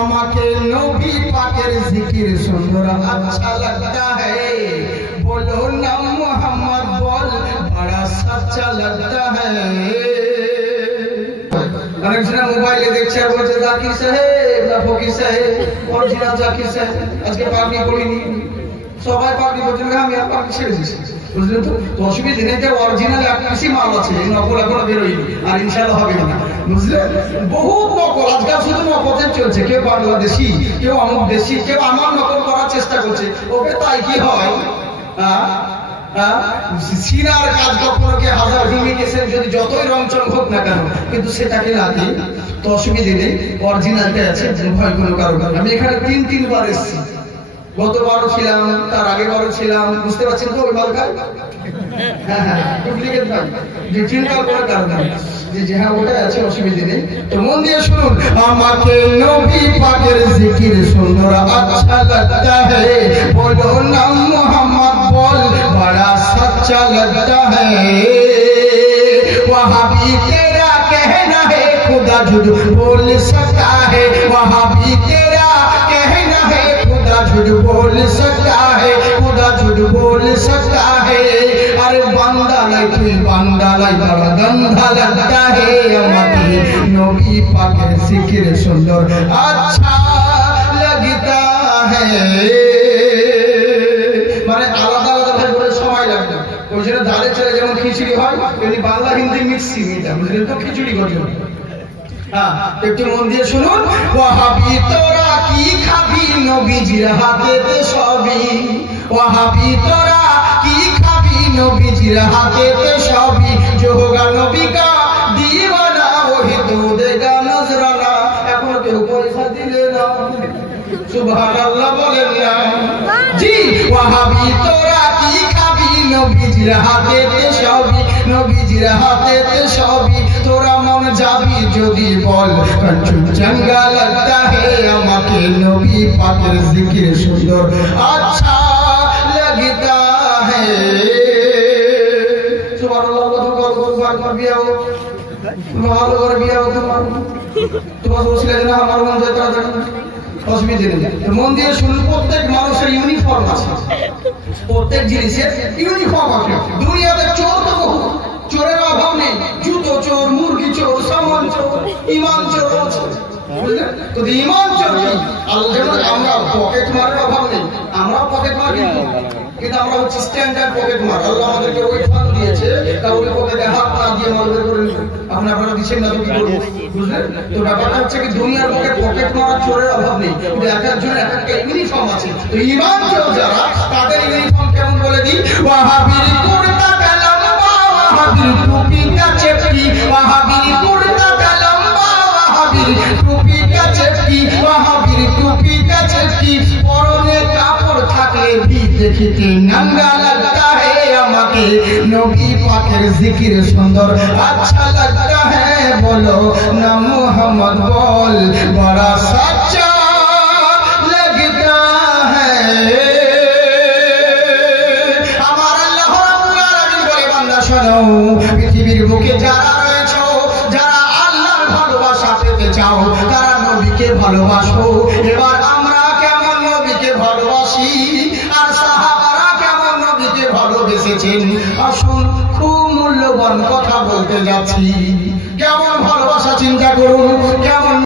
আমাকে নবী পাকের জিকির সুন্দর अच्छा लगता है बोलो ना मोहम्मद बोल बड़ा सच्चा लगता है। অনেক জন মোবাইলে দেখছে আর বলছে জাকির সাহেব না ফকির সাহেব অরিজিনাল জাকির সাহেব আজকে পাগড়ি পরিনি সবাই পাগড়ি পরছেন আমি আর পাগড়ি ছেড়ে দিছি বুঝলেন তো। তো অসুবিধা নেই যে অরিজিনাল এক পিসি মাল আছে এই নকল এখনো বেরোয়নি আর ইনশাআল্লাহ হবে না বুঝলেন। বহুত নকল আজকাল শুধু নকল চলছে, কেউ বাংলাদেশি কেউ অমুক দেশি কেউ আমার নকল করার চেষ্টা করছে। ওকে তাই কি হয় সিনার কাজ কখনো কে হাজার ইমিটেশন যদি যতই রংচং হোক না কেন কিন্তু সেটাকে লাগে তো অসুবিধা নেই, অরিজিনালটা আছে ভয় কোনো কারণ। আমি এখানে তিনবার এসেছি, গতবারও ছিলাম তার আগেবারও ছিলাম, বুঝতে পারছেন তো ওই মালকা ডুপ্লিকেট ভাই যে চিন্তা করার কারণ যে হ্যাঁ ওটাই আছে অসুবিধা নেই। তো মন দিয়ে শুনুন আমাকে নবী পাকের জিকির সুন্দর अच्छा लगता है बोलो ना मोहम्मद बोल बड़ा सच्चा लगता है। वहाँ भी तेरा कहना है खुदा झूठ बोल सकता है, वहाँ भी तेरा कहना है खुदा झूठ बोल सकता है, खुदा झूठ बोल सकता है। अरे बंदा नहीं तू बंदा नहीं बड़ा गंदा लगता है। আমাকে নবী পাকের জিকির সুন্দর अच्छा लगता है। মানে আলাদা আলাদা ভাবে বলে সময় লাগবে, ওই জন্য ধারে ছেড়ে যেমন খিচুড়ি হয় তেমনি বাংলা হিন্দি মিক্সিং এটা বুঝলেন তো খিচুড়ি গজল। হ্যাঁ একটু মন দিয়ে শুনুন ওয়াহাবি তোরা কি খাবি নবীজির হাতেতে সবই, ওয়াহাবি তোরা কি খাবি নবীজির হাতেতে সবই, जो होगा नबी का दीवाना वही तो देगा नजराना। এখন কেউ পয়সা দিলে না সুবহানাল্লাহ বলেন না জি। ওয়াহাবি তোরা কি খাবি নবীজির হাতেতে সবই, নবীজির হাতেতে সবই, তোরা মন যাবি যদি বল চঙ্গা লাগতা হে। আমাকে নবী পাকের জিকির সুন্দর अच्छा लगता है। সুবহানাল্লাহ তোমার বিয়ে হোক ভালো করে বিয়ে হোক তোমার বসলে না আমার মন যায় তাড়াতাড়ি অসুবিধা নেই। মন দিয়ে শুনুন প্রত্যেক মানুষের ইউনিফর্ম আছে, প্রত্যেক জিনিসের ইউনিফর্ম আছে। দুনিয়াতে চোর তো বহু, চোরের অভাব নেই, জুতো চোর মুরগি চোর সামান চোর ইমান চোর আছে বুঝলেন তো। ইমান চোর কি আল্লাহ আমরা পকেট মারের অভাব নেই, আমরা পকেট মারি কিন্তু আমরা হচ্ছে স্ট্যান্ডার্ড পকেট মার। আল্লাহ আমাদেরকে ওই ফান দিয়েছে কাউকে পকেটে হাত না দিয়ে মারবে করে আপনারা দিচ্ছেন না তো কি করবো বুঝলেন তো। ব্যাপারটা হচ্ছে কি দুনিয়ার পকেট মারার চোরের অভাব নেই কিন্তু এক একজনের এক একটা ইউনিফর্ম আছে। তো ইমান চোর যারা তাদের ইউনিফর্ম কেমন বলে দিই ওয়াহাবির কুর্তা কালাম্বা ওয়াহাবির টুপিটা চেপটি, ওয়াহাবির কুর্তা কালাম্বা ওয়াহাবির টুপিটা চেপটি, ওয়াহাবির টুপিটা চেপটি, পরনে কাপড় থাকলে ভি দেখিতে নঙ্গা লাগতা হে। আমাকে নবী পাকের জিকির সুন্দর अच्छा लगता है बोलो ना मोहम्मद बोल बड़ा सच्चा लगता है। আমার আল্লাহ রাব্বুল আলামিন বলে বান্দা শোনো পৃথিবীর বুকে যারা রয়েছে যারা আল্লাহর ভালোবাসা পেতে চাও তারা নবীকে ভালোবাসো। এবার আমরা কেমন নবীকে ভালোবাসি আর সাহাবারা কেমন নবীকে ভালোবেসেছেন আসুন খুব মূল্যবান কথা বলতে যাচ্ছি। কেমন ভালোবাসা চিন্তা করুন, কেমন